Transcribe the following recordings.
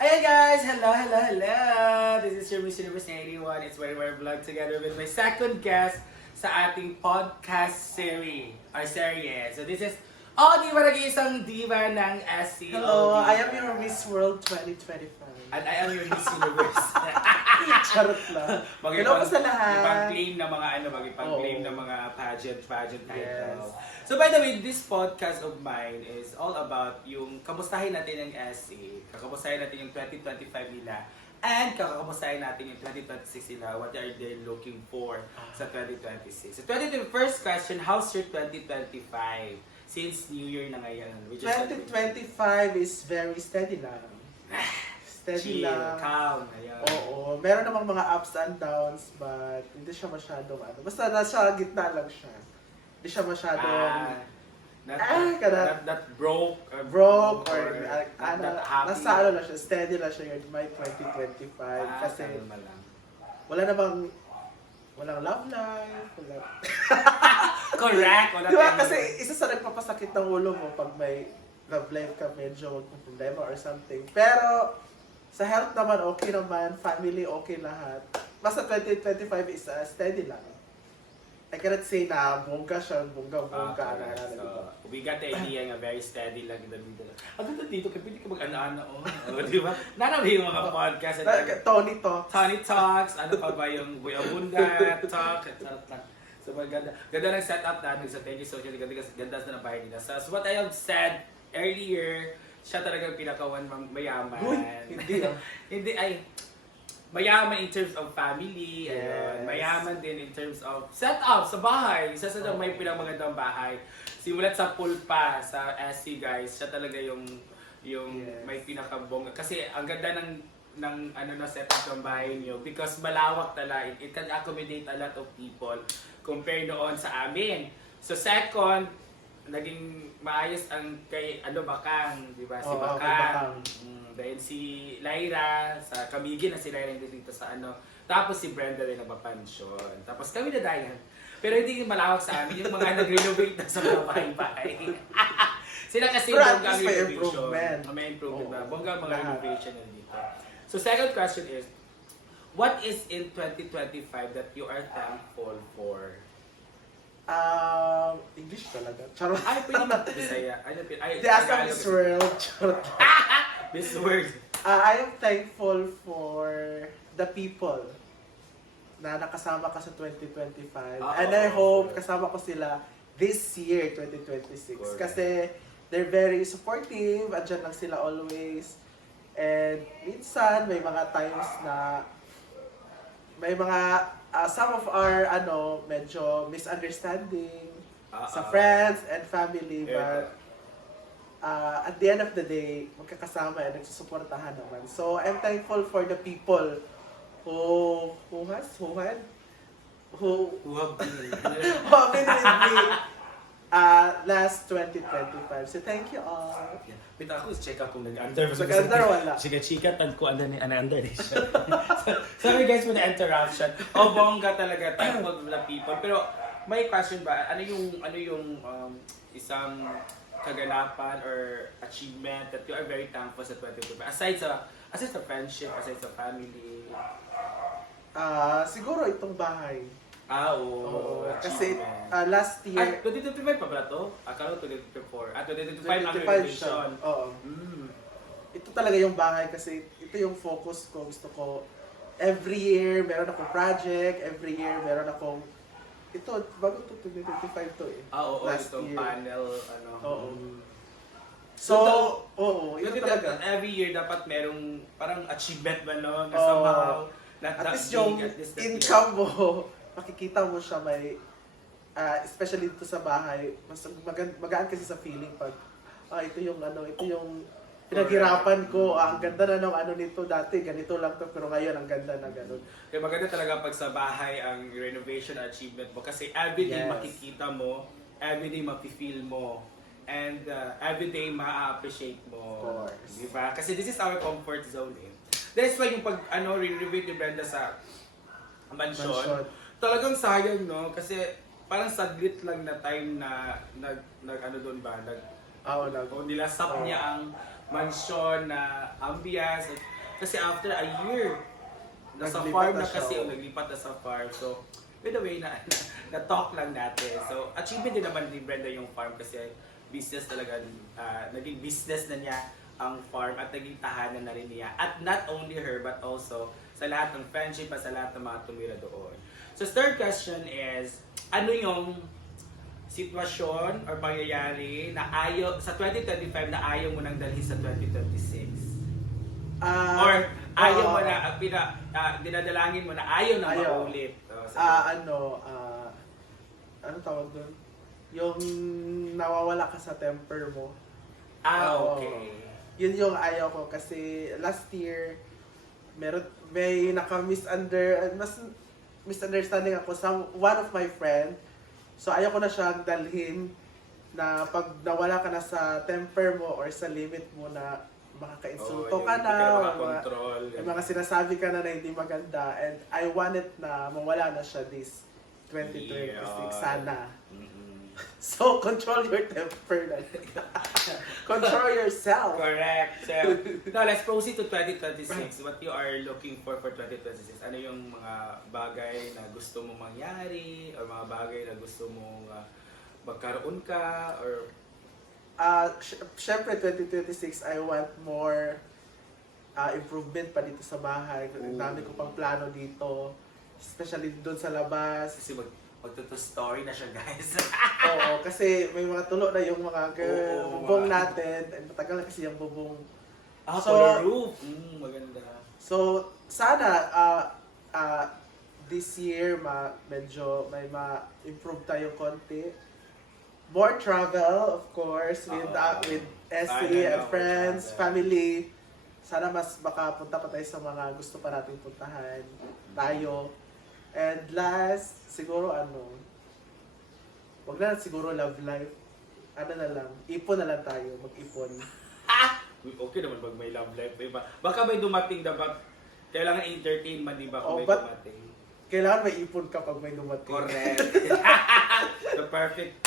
Hey guys! Hello! This is your Miss Universe 81. It's where we're vlog together with my second guest sa ating podcast series. Or series. So this is Diva, nag-iisang diva ng SC. Hello, Diva. I am your Miss World 2025. And I am your Miss Universe. Charot lang. Hello po sa lahat. Mag-claim ng mga mag-claim Oo. ng mga pageant title. Yes. So by the way, this podcast of mine is all about yung kamustahin natin ng SC, kakamustahin natin yung 2025 nila, and kakamustahin natin yung 2026 nila, what are they looking for sa 2026. So first question, how's your 2025? Since New Year na ngayon, which is 2025 is very steady lang. Steady chill, lang. calm, ayan. Oo, meron namang mga ups and downs, but hindi siya masyadong basta nasa gitna lang siya. Hindi siya masyadong Not broke broke or not happy. nasa lang siya, steady lang siya yun, my 2025. Kasi kalma lang. walang love life, Correct. Wala Di ba? tayong- Kasi isa sa nagpapasakit ng ulo mo pag may love life ka, medyo may problema or something. Pero sa health naman, okay naman. Family, okay lahat. Basta 2025 is steady lang. I cannot say na bongga siya, bongga-bongga. correct. So, we got the idea nga very steady lang yung dito. Ang ganda dito, kaya pwede ka mag-ana-ana. Di ba? Nanabi yung mga podcast. Tony Talks. Tony Talks, ano pa ba yung Buya Bunda Talk. So maganda. Ganda ng setup namin. So thank you so much. Ganda na ng bahay nila. So as what I have said earlier, siya talagang pinakawan mayaman. Uy, hindi Hindi ay mayaman in terms of family, ayun. Yes. Mayaman din in terms of setup sa bahay. Isa sa may pinamagandang bahay. Simulat sa pool pa sa SC guys, siya talaga yung Yes. may pinakabongga. Kasi ang ganda ng ano na setup ng bahay niyo because malawak talaga. It can accommodate a lot of people compare noon sa amin. So second, naging maayos ang kay Bakang, di ba? Si Oo, kay Bakang. Bakang. Dahil si Lyra, sa Kamigin na si Lyra hindi dito sa Tapos si Brenda rin nagpapansyon. Tapos kami na Dayan. Pero hindi malawak sa amin yung mga nag-renovate na sa mga bahay-bahay. Sila kasi Pero at bongga ang least may renovation. improvement. May improvement na. Oo. Bongga ang mga Lahat. renovation na dito. So second question is, what is in 2025 that you are thankful for? English talaga. Charot. Ay, pwede naman Bisaya. Ay, The Asa Tagalog. Miss World. Charot. This word. I am thankful for the people na nakasama ka sa 2025. And I hope kasama ko sila this year, 2026. Correct. Kasi they're very supportive, andyan lang sila always. And minsan, may mga times na may mga some of our medyo misunderstanding sa friends and family, but at the end of the day, magkakasama and nagsusuportahan naman. So I'm thankful for the people who have been with me last 2025. So thank you all. Pita ako check out kung nag-under. Nag-under, wala. Sige, chika, tan ko ano ni under ni siya. Sorry guys for the interruption. Bongga talaga, thankful to the people. Pero may question ba? Ano yung isang kaganapan or achievement that you are very thankful sa 2025? Aside sa friendship, aside sa family. Siguro itong bahay. Oo. Kasi achievement. last Ay, year, 2025 pa ba to? Akala 2024. 2025 ang 2025 siya. renovation. Oo. Ito talaga yung bahay kasi ito yung focus ko. Gusto ko every year meron akong project, every year meron akong bago to 2025 to eh. Oo, Last itong year. panel, Oo. So, ito talaga. every year dapat merong parang achievement ba no? Na Oo. somehow, not At that least big, yung at least that income mo, makikita mo siya may, especially dito sa bahay, mas magaan kasi sa feeling pag, ito yung pinaghirapan ko, ang ganda na ng nito dati, ganito lang to, pero ngayon ang ganda na ganun. Kaya maganda talaga pag sa bahay ang renovation achievement mo kasi everyday Yes. makikita mo, everyday mapi-feel mo, and everyday ma-appreciate mo. Of course. Diba? Kasi this is our comfort zone eh. That's why yung pag renovate ni Brenda sa mansion, talagang sayang no? Kasi parang saglit lang na time na doon ba? Nilasap niya ang mansion na ambience. Kasi after a year, nasa Naglipat farm na na siya, kasi, oh. naglipat na sa farm. So, by the way, na-talk lang natin. So, achievement din naman ni Brenda yung farm kasi business talaga, naging business na niya ang farm at naging tahanan na rin niya. At not only her, but also sa lahat ng friendship at sa lahat ng mga tumira doon. So, third question is, ano yung sitwasyon or pangyayari na ayaw, sa 2025 na ayaw mo nang dalhin sa 2026? Or ayaw mo na, dinadalangin mo na ayaw na Ayaw. maulit? Ano tawag doon? Yung nawawala ka sa temper mo. Oo. Okay. Yun yung ayaw ko kasi last year may misunderstanding ako sa one of my friend. So ayaw ko na siyang dalhin na pag nawala ka na sa temper mo or sa limit mo na makaka-insulto ka na, makakontrol. may mga sinasabi ka na hindi maganda, and I wanted na mawala na siya this 2026 sana. So, control your temper na. Control yourself. Correct. So, now let's proceed to 2026. What you are looking for 2026? Ano yung mga bagay na gusto mong mangyari or mga bagay na gusto mong magkaroon ka or Syempre 2026 I want more improvement pa dito sa bahay. Ang dami ko pang plano dito, especially doon sa labas. kasi magtuto-story na siya, guys. Oo, kasi may mga tulo na yung mga Oo, bubong natin. Ay, matagal na kasi yung bubong. So, color roof. Maganda. So, sana this year medyo may ma-improve tayo konti. More travel, of course, with Essie and friends, family. Sana mas makapunta pa tayo sa mga gusto pa nating puntahan tayo. And last, siguro wag na siguro love life. Ano na lang, ipon na lang tayo, mag-ipon. Okay naman pag may love life, diba? Baka may dumating na kailangan entertainment, di ba? Kung may But dumating. kailangan may ipon ka pag may dumating. Correct. The perfect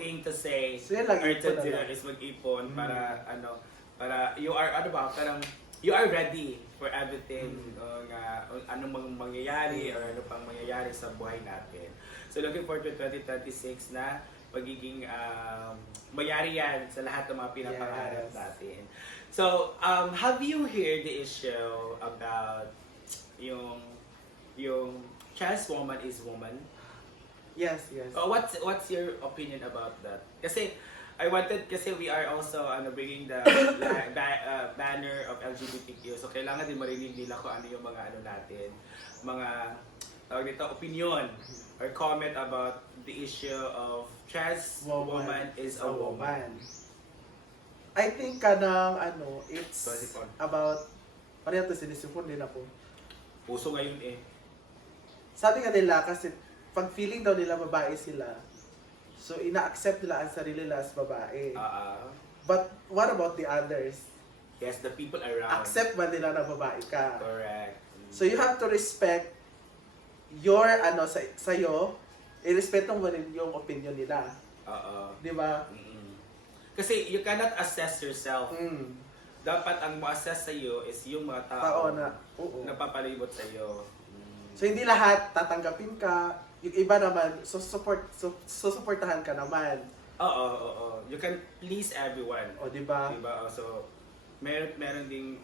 thing to say. So, yan lang, or ipon to na do lang. is mag-ipon para para you are parang you are ready for everything anong mangyayari or ano pang mangyayari sa buhay natin. So looking forward to 2026 na magiging mayari yan sa lahat ng mga pinapangarap natin. So, have you heard the issue about yung trans woman is woman? Yes. What's your opinion about that? Kasi we are also bringing the banner of LGBTQ. So kailangan din marinig nila kung ano yung mga natin, mga tawag dito, opinion or comment about the issue of trans woman is a woman. I think it's about pareho to sinisipon din ako. Puso ngayon eh. Sabi nga nila kasi pag feeling daw nila babae sila, so ina-accept nila ang sarili nila as babae. But what about the others? Yes, the people around. Accept ba nila na babae ka? Correct. So you have to respect your sa'yo, irespeto mo rin yung opinion nila. Di ba? Kasi you cannot assess yourself. Dapat ang ma-assess sa iyo is yung mga tao na napapalibot sa iyo. So hindi lahat tatanggapin ka. Yung iba naman, susuportahan ka naman. Oo. You can please everyone. O, di ba? Diba? So, meron ding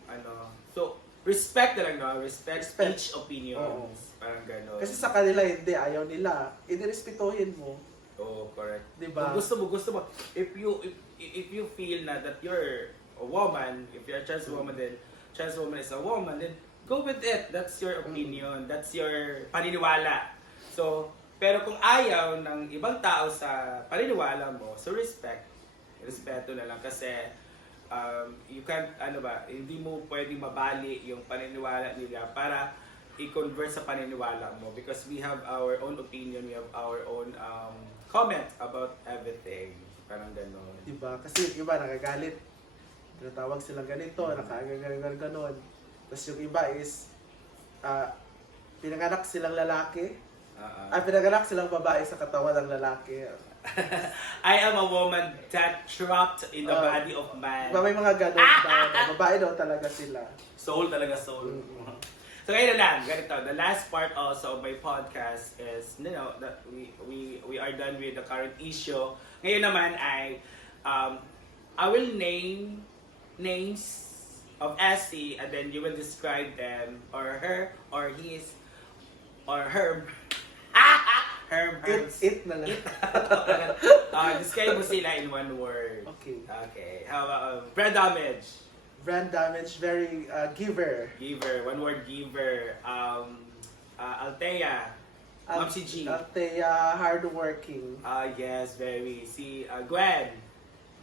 so, respect na lang, no? Respect. Each opinions. Parang gano'n. Kasi sa kanila, hindi. Ayaw nila. Inirespetuhin mo. Oo, correct. Diba? Kung gusto mo. If you feel na that you're a woman, if you're a trans woman, then trans woman is a woman, then go with it. That's your opinion. That's your paniniwala. So, pero kung ayaw ng ibang tao sa paniniwala mo, so respeto na lang kasi you can't, hindi mo pwedeng mabali yung paniniwala nila para i-convert sa paniniwala mo because we have our own opinion, we have our own comment about everything. Parang gano'n. Diba? Kasi yung iba nakagalit. Tinatawag silang ganito, nakaganon. Tapos yung iba is pinanganak silang lalaki. Pinanganak silang babae sa katawan ng lalaki. I am a woman that trapped in the body of man. Diba may mga ganon daw. Babae daw talaga sila. Soul talaga, soul. So ngayon na lang, ganito. The last part also of my podcast is, that we are done with the current issue. Ngayon naman ay, I will name names of Essie and then you will describe them or her or his or her. Herm. It na lang. Describe mo sila in one word. Okay. Okay. How about brand damage? Brand damage, very giver. Giver. One word, giver. Althea. Ma'am si G. Althea, hardworking. Yes, very. Si Gwen.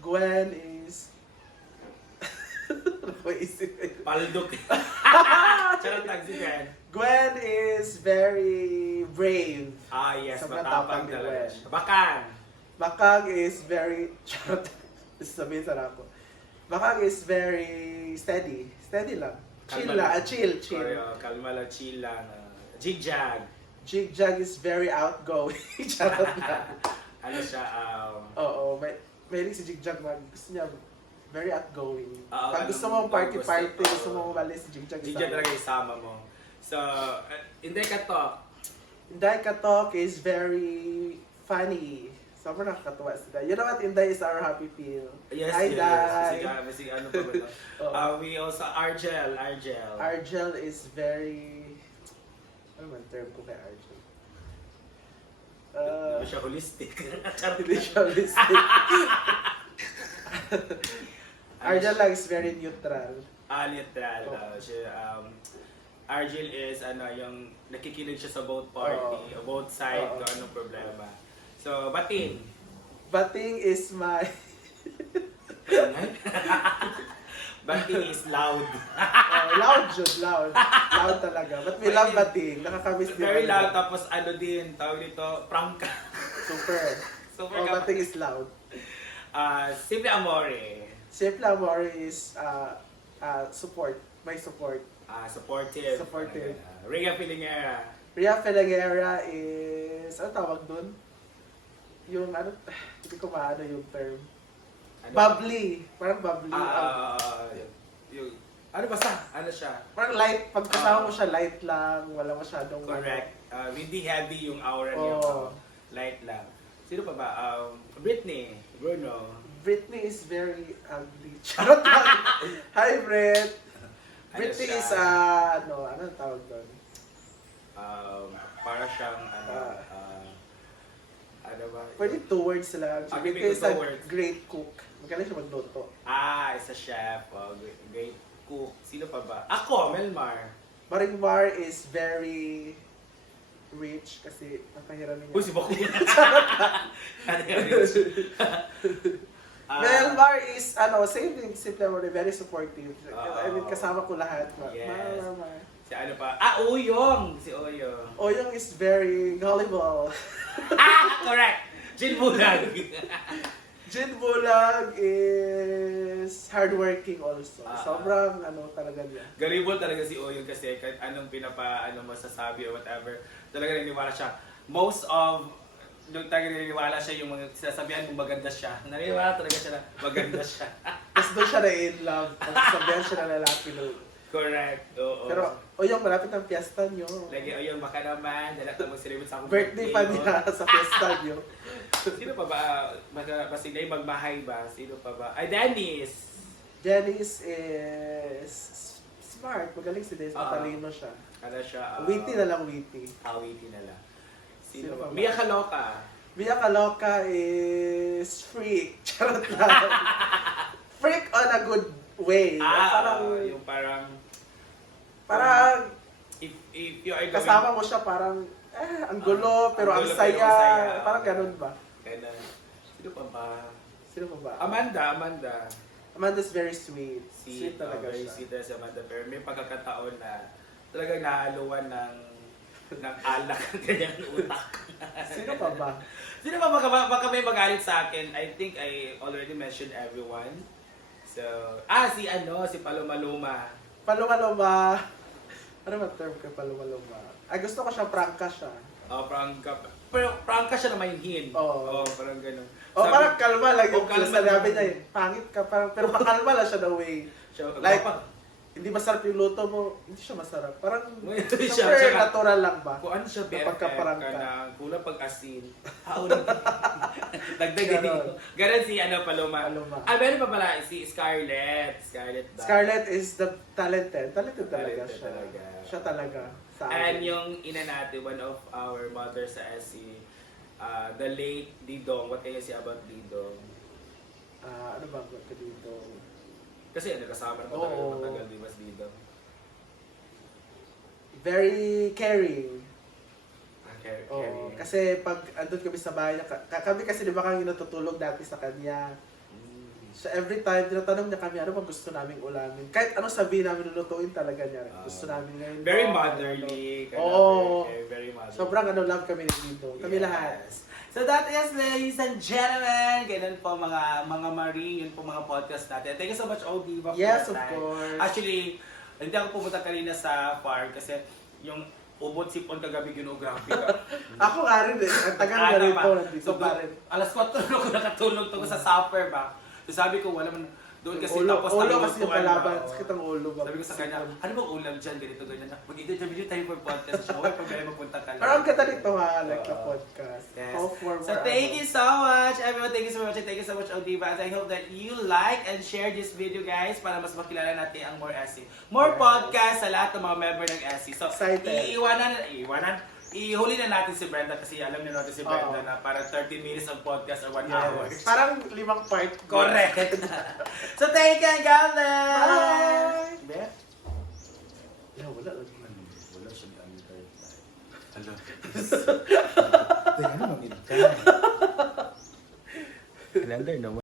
Gwen is... Nakuisip eh. Paldok. Charot lang si Gwen. Gwen is very brave. Yes. Sobrang Matapang tapang ni talaga Gwen. siya. Bakang. Bakang is very... Charot. Sabihin sa ako. Bakang is very steady. Steady lang. Chill Kalma lang. lang. Chill. Kalma lang, chill lang. Jigjag. Jigjag is very outgoing. Charot lang. Ano siya, Oo. May si Jigjag man. Gusto niya very outgoing. Pag gusto mo anong party-party, gusto? gusto mo umalis, si Jigjag Jigjag talaga isama mo. So, hindi ka to. Inday Katok is very funny. Sobrang nakakatuwa sila. You know what? Inday is our happy pill. Yes, Hi, Day. Sige, ano pa ba ito? We also, Argel. Argel is very... Ano man term ko kay Argel? Hindi siya holistic. Hindi siya holistic. Argel lang is very neutral. Neutral. Argel is yung nakikinig siya sa both party, both side, kung anong problema. So, Batin. Bating is my... Batin is loud. Loud jud, loud. Loud talaga. But we love Bating. Nakakamiss din. Very loud, tapos din, tawag dito, prangka. Super. Super Bating is loud. Simple Amore. Simple Amore is support. May support. Supportive. Supportive. Rhea Filingera. Rhea Feliguera is... Ano tawag dun? Yung ano... Hindi ko maano yung term. Bubbly. Parang bubbly. Yung, basta? Ano siya? Parang light. Pag kasama mo siya, light lang. Wala masyadong... Correct. Hindi heavy yung aura niya. Light lang. Sino pa ba? Britney. Bruno. Britney is very ugly. Charot lang. Hi, Brit. Britney is, ano tawag doon? Para siyang, ano ba? Pwede 2 words lang. Okay, Britney is a 2 words. great cook. Magaling siya magluto. Isa chef. Great cook. Sino pa ba? Ako, Melmar. Maringmar is very rich kasi napahiram niya. Uy, si Baku. Melmar is, same thing, simple mo, very supportive. I mean, kasama ko lahat. Yes. Mar. Si ano pa? Uyong! Si Uyong. Oyong is very gullible. Correct! Jin Bulag. Jin Bulag is hardworking also. Sobrang talaga niya. Garibol talaga si Uyong kasi kahit anong masasabi or whatever, talaga naniniwala siya. Most of doon talaga naniniwala siya yung mga sinasabihan kung maganda siya. Naniniwala talaga siya na maganda siya. Tapos doon siya na-in love. Tapos sabihan siya na lalaki doon. Correct, oo. Pero, Oyong, malapit ang fiesta niyo. Lagi, Oyong, baka naman, dala ka mag-celebrate sa akong Birthday pa niya sa fiesta niyo. Sino pa ba? Masigay magbahay ba? Sino pa ba? Ay, Dennis! Dennis is smart. Magaling si Dennis. Matalino siya. Ano siya? Witty na lang, witty. Witty na lang. Sino Sino pa? pa ba? Mia Kaloka. Mia Kaloka is freak. Charot lang. Freak on a good way. Yung parang if you are going... kasama mo siya parang ang gulo pero ang gulo, saya. pero ang saya. Parang ganun ba? Ganun. Sino pa ba? Sino pa ba? Amanda. Amanda's very sweet. Sweet Sweet talaga very siya. sweet na si Amanda. Pero may pagkakataon na talagang nahaluan ng alak ang kanyang utak. Sino pa ba? Sino pa baka may magalit sa akin? I think I already mentioned everyone. So, si Paloma-Loma. Paloma-loma. Ano ba term kay Paloma-loma? Gusto ko siya, prangka siya. Prangka. pero prangka siya na mainhin. Oo. Parang ganun. O parang kalma lang yung kalma sinabi lang. niya eh. Pangit ka, parang, pero makalma lang siya the way. Like, hindi masarap yung luto mo, hindi siya masarap. Parang Hindi super siya- natural lang ba? Kung ano siya BFF ka Napagkaparangka. na kulang pag-asin. Dagdagan Ganon. dito. Ganon si Paloma. Paloma. Meron pa pala si Scarlett. Scarlett ba? Scarlett is the talented. Talented talaga Talented siya. talaga. Siya talaga. Sa And amin. yung ina natin, one of our mothers sa SE, the late Didong. What can you say about Didong? Ano ba ko dito? Kasi nagkasama na Oo. matagal, di ba si Didong? Very caring. Okay, Oo. Kasi pag andun kami sa bahay niya, kami kasi di ba kami natutulog dati sa kanya. So every time, tinatanong niya kami, ano bang gusto naming ulamin? Kahit ano sabihin namin, lulutuin talaga niya. Gusto namin ngayon. Very no, motherly. ano. Oo. Very motherly. Sobrang love kami ni Dito. Kami lahat. So that is, ladies and gentlemen, ganun po mga marine, yun po mga podcast natin. Thank you so much, Ogie. Yes, of course. Actually, hindi ako pumunta kanina sa farm kasi yung ubot sipon kagabi ginography ka. Ako nga rin eh. Ang tagal na rin po. Nandito So, pa rin. alas 4 na ako nakatulog to sa supper ba. So sabi ko, wala man, doon kasi Ulo tapos kasi yung nalulutuan kalaban. ba, Sakit ang ulo ba? sabi ko sa kanya, ano bang ulam dyan, ganito, ganyan. Mag-interview tayo for podcast siya. Huwag problema, magpunta ka lang. Pero ang ganda nito ha, like the podcast. Yes. All for So thank you so much, everyone. Thank you so much. And thank you so much, Odiva. And I hope that you like and share this video, guys, para mas makilala natin ang More SE. More Yes. podcast sa lahat ng mga member ng SE. So, Excited. ihuli na natin si Brenda kasi alam niyo natin si Brenda Oo. na para 30 minutes of podcast or 1 Yes. hour. Parang 5 part. Correct. So thank you, and God bless. Bye. Beth? Wala lagi. Wala siya ni Anita. Hello. Tingnan mo, mamilita. Calendar naman.